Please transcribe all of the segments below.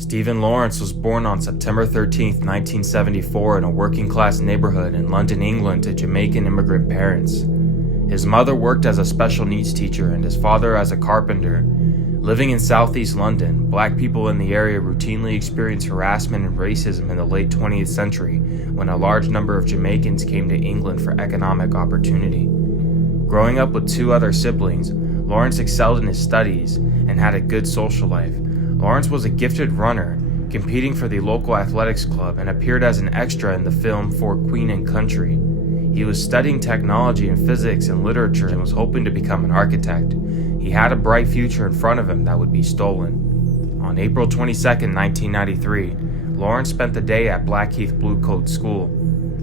Stephen Lawrence was born on September 13, 1974 in a working-class neighborhood in London, England to Jamaican immigrant parents. His mother worked as a special needs teacher and his father as a carpenter. Living in southeast London, black people in the area routinely experienced harassment and racism in the late 20th century when a large number of Jamaicans came to England for economic opportunity. Growing up with two other siblings, Lawrence excelled in his studies and had a good social life. Lawrence was a gifted runner, competing for the local athletics club and appeared as an extra in the film For Queen and Country. He was studying technology and physics and literature and was hoping to become an architect. He had a bright future in front of him that would be stolen. On April 22, 1993, Lawrence spent the day at Blackheath Bluecoat School.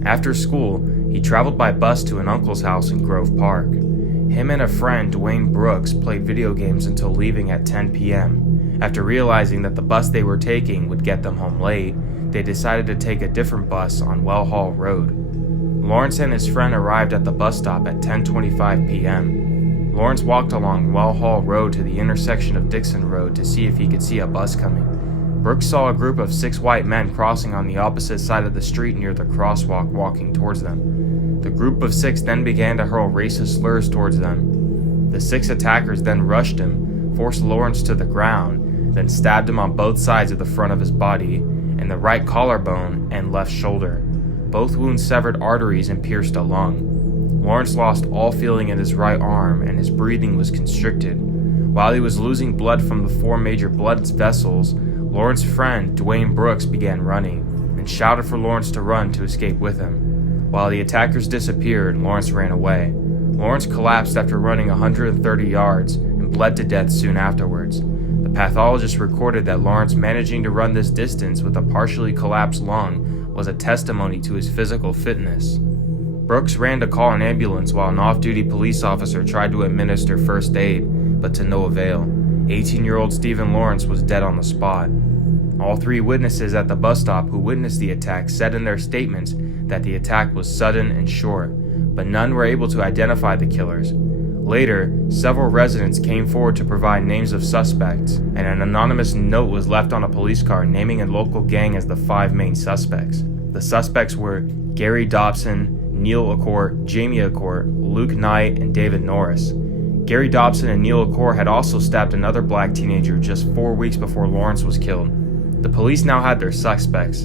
After school, he traveled by bus to an uncle's house in Grove Park. Him and a friend, Dwayne Brooks, played video games until leaving at 10 p.m. After realizing that the bus they were taking would get them home late, they decided to take a different bus on Well Hall Road. Lawrence and his friend arrived at the bus stop at 10:25 p.m. Lawrence walked along Well Hall Road to the intersection of Dixon Road to see if he could see a bus coming. Brooks saw a group of 6 white men crossing on the opposite side of the street near the crosswalk walking towards them. The group of 6 then began to hurl racist slurs towards them. The 6 attackers then rushed him, forced Lawrence to the ground, then stabbed him on both sides of the front of his body, in the right collarbone and left shoulder. Both wounds severed arteries and pierced a lung. Lawrence lost all feeling in his right arm and his breathing was constricted. While he was losing blood from the 4 major blood vessels, Lawrence's friend, Dwayne Brooks, began running and shouted for Lawrence to run to escape with him. While the attackers disappeared, Lawrence ran away. Lawrence collapsed after running 130 yards and bled to death soon afterwards. The pathologist recorded that Lawrence managing to run this distance with a partially collapsed lung was a testimony to his physical fitness. Brooks ran to call an ambulance while an off-duty police officer tried to administer first aid, but to no avail. 18-year-old Stephen Lawrence was dead on the spot. All 3 witnesses at the bus stop who witnessed the attack said in their statements that the attack was sudden and short, but none were able to identify the killers. Later, several residents came forward to provide names of suspects, and an anonymous note was left on a police car naming a local gang as the 5 main suspects. The suspects were Gary Dobson, Neil Accord, Jamie Accord, Luke Knight, and David Norris. Gary Dobson and Neil Accord had also stabbed another black teenager just 4 weeks before Lawrence was killed. The police now had their suspects.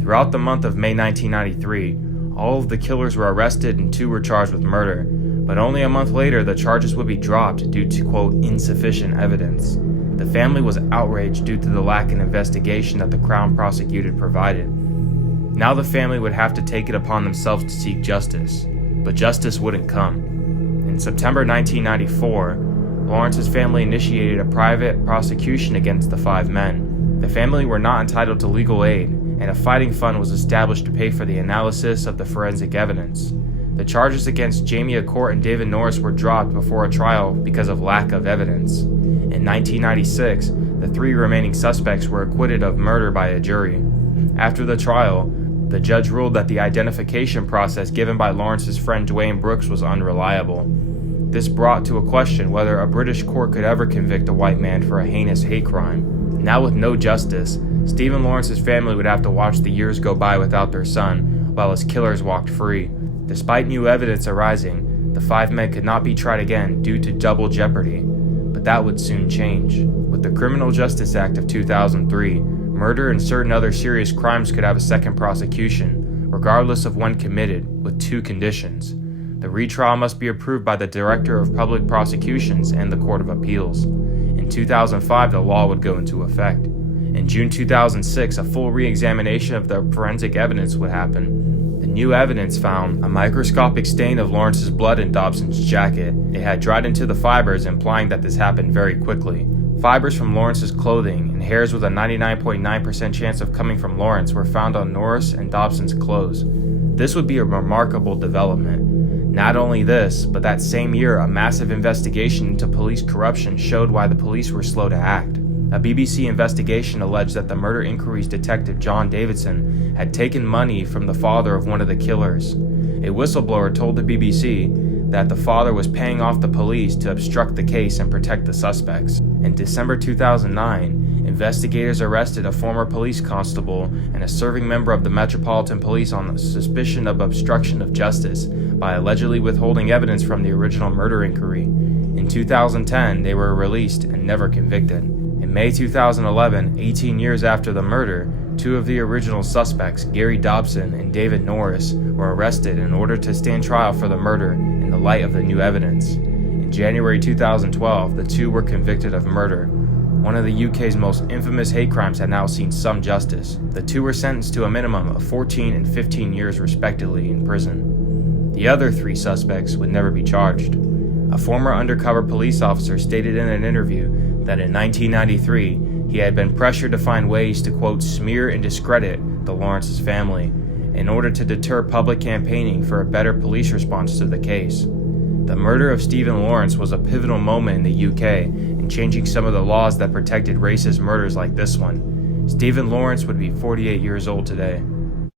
Throughout the month of May 1993, all of the killers were arrested and 2 were charged with murder. But only a month later, the charges would be dropped due to, quote, insufficient evidence. The family was outraged due to the lack of investigation that the Crown prosecutor provided. Now the family would have to take it upon themselves to seek justice, but justice wouldn't come. In September 1994, Lawrence's family initiated a private prosecution against the 5 men. The family were not entitled to legal aid, and a fighting fund was established to pay for the analysis of the forensic evidence. The charges against Jamie Accord and David Norris were dropped before a trial because of lack of evidence. In 1996, the 3 remaining suspects were acquitted of murder by a jury. After the trial, the judge ruled that the identification process given by Lawrence's friend Dwayne Brooks was unreliable. This brought to a question whether a British court could ever convict a white man for a heinous hate crime. Now with no justice, Stephen Lawrence's family would have to watch the years go by without their son, while his killers walked free. Despite new evidence arising, the 5 men could not be tried again due to double jeopardy. But that would soon change. With the Criminal Justice Act of 2003, murder and certain other serious crimes could have a second prosecution, regardless of when committed, with 2 conditions. The retrial must be approved by the Director of Public Prosecutions and the Court of Appeals. In 2005, the law would go into effect. In June 2006, a full re-examination of the forensic evidence would happen. The new evidence found a microscopic stain of Lawrence's blood in Dobson's jacket. It had dried into the fibers, implying that this happened very quickly. Fibers from Lawrence's clothing and hairs with a 99.9% chance of coming from Lawrence were found on Norris and Dobson's clothes. This would be a remarkable development. Not only this, but that same year, a massive investigation into police corruption showed why the police were slow to act. A BBC investigation alleged that the murder inquiries detective John Davidson had taken money from the father of one of the killers. A whistleblower told the BBC that the father was paying off the police to obstruct the case and protect the suspects. In December 2009, Investigators arrested a former police constable and a serving member of the Metropolitan Police on the suspicion of obstruction of justice by allegedly withholding evidence from the original murder inquiry. In 2010, they were released and never convicted. In May 2011, 18 years after the murder, two of the original suspects, Gary Dobson and David Norris, were arrested in order to stand trial for the murder in the light of the new evidence. In January 2012, the two were convicted of murder. One of the UK's most infamous hate crimes had now seen some justice. The two were sentenced to a minimum of 14 and 15 years respectively in prison. The other three suspects would never be charged. A former undercover police officer stated in an interview that in 1993, he had been pressured to find ways to, quote, smear and discredit the Lawrence's family in order to deter public campaigning for a better police response to the case. The murder of Stephen Lawrence was a pivotal moment in the UK in changing some of the laws that protected racist murders like this one. Stephen Lawrence would be 48 years old today.